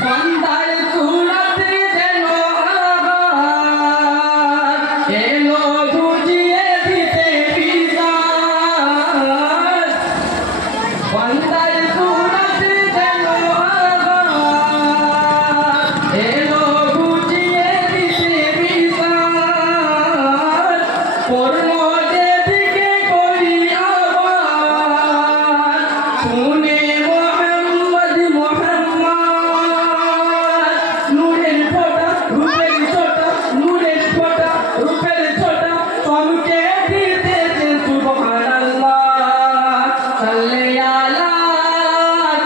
বান্দার সুরতে যেন আঘাত এলো বুঝিয়ে দিতে বিধান। বান্দার সুরতে যেন আঘাত এলো বুঝিয়ে দিতে বিধান। কর্ম যেদিকে করি আবার শুনে মোহাম্মদ নূরের ফোঁটা রূপের ছোটা, নূরের ফোঁটা রূপের ছোটা চমকে দিতেছে সুবহানাল্লাহ। সাল্লি আলা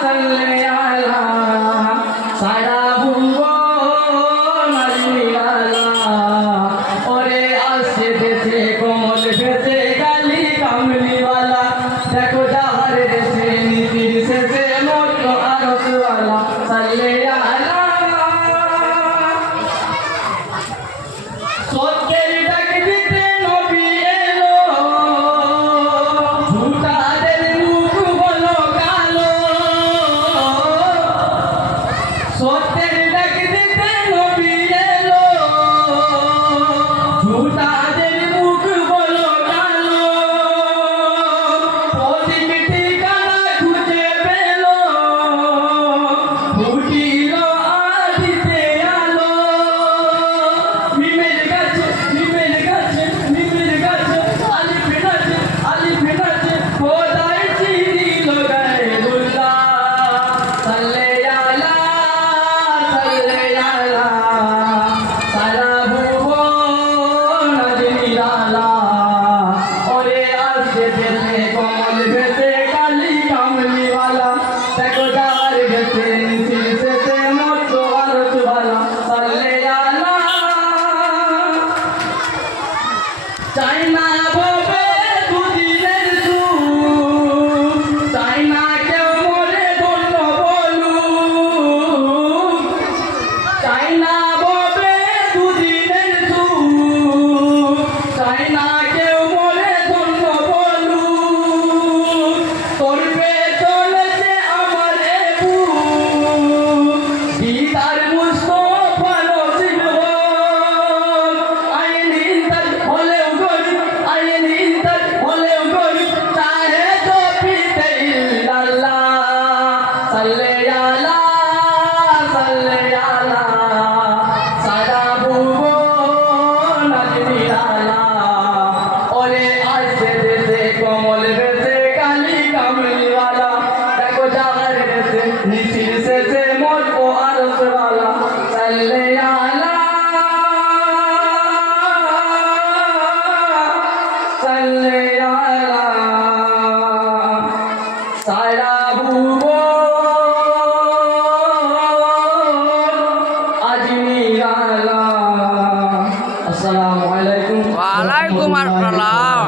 সাল্লি আলা সারা ভুবন আলা ওরে আসছে দেশে কমল ভেসে গালি কামলিওয়ালা। দেখো যাহার দেশে নীতির শেষে মত আরতওয়ালা। সাল্লি আলা সত্যের ডাক দিতে নবী এলো, ঝুটাদের মুখ হলো কালো। সত্যের ডাক দিতে নবী এলো, ঝুটাদের মুখ হলো কালো। প্রদীপ ঠিকানা খুঁজে পেল, ফুটিল আদিতে আলো। নিমের গাছে নিমের গাছে নিমের গাছে আলিফ নাচে খোদাই চিনিল গায়বুল্লাহ। সাল্লি আলা সাল্লি আলা সারা ভুবন নিরালা ওরে আসছে দেশে কমল ভেসে কালি কামলিওয়ালা। দেখো যার ভেসে নিশির শেষে মত আরতওয়ালা। সাল্লি আলা চাই না ববে দুদিনের সুখ, চাই না কেউ মরে ধন্য বলুক। চাই না ববে দুদিনের সুখ, চাই না কেউ মরে ধন্য বলুক। করবে চলেছে আমার এ বুক, দিদার মুস্তফা নসিব হোক। আইনি তার হলেও গরিব, আইনি তার হলেও গরিব, চাহে তো পিতে ইল্লাল্লাহ। সাল্লি আলা সাল্লি আলা সারা ভুবন নিরালা ওরে আসছে দেশে কমল ভেসে কালি কামলিওয়ালা। দেখো যার দেশে নিশির শেষে মত আরতওয়ালা। সাল্লি আলা সাল্লি আলা সারা ভুবন নিরালা। আসসালামু আলাইকুম ওয়ালাইকুম আসসালাম।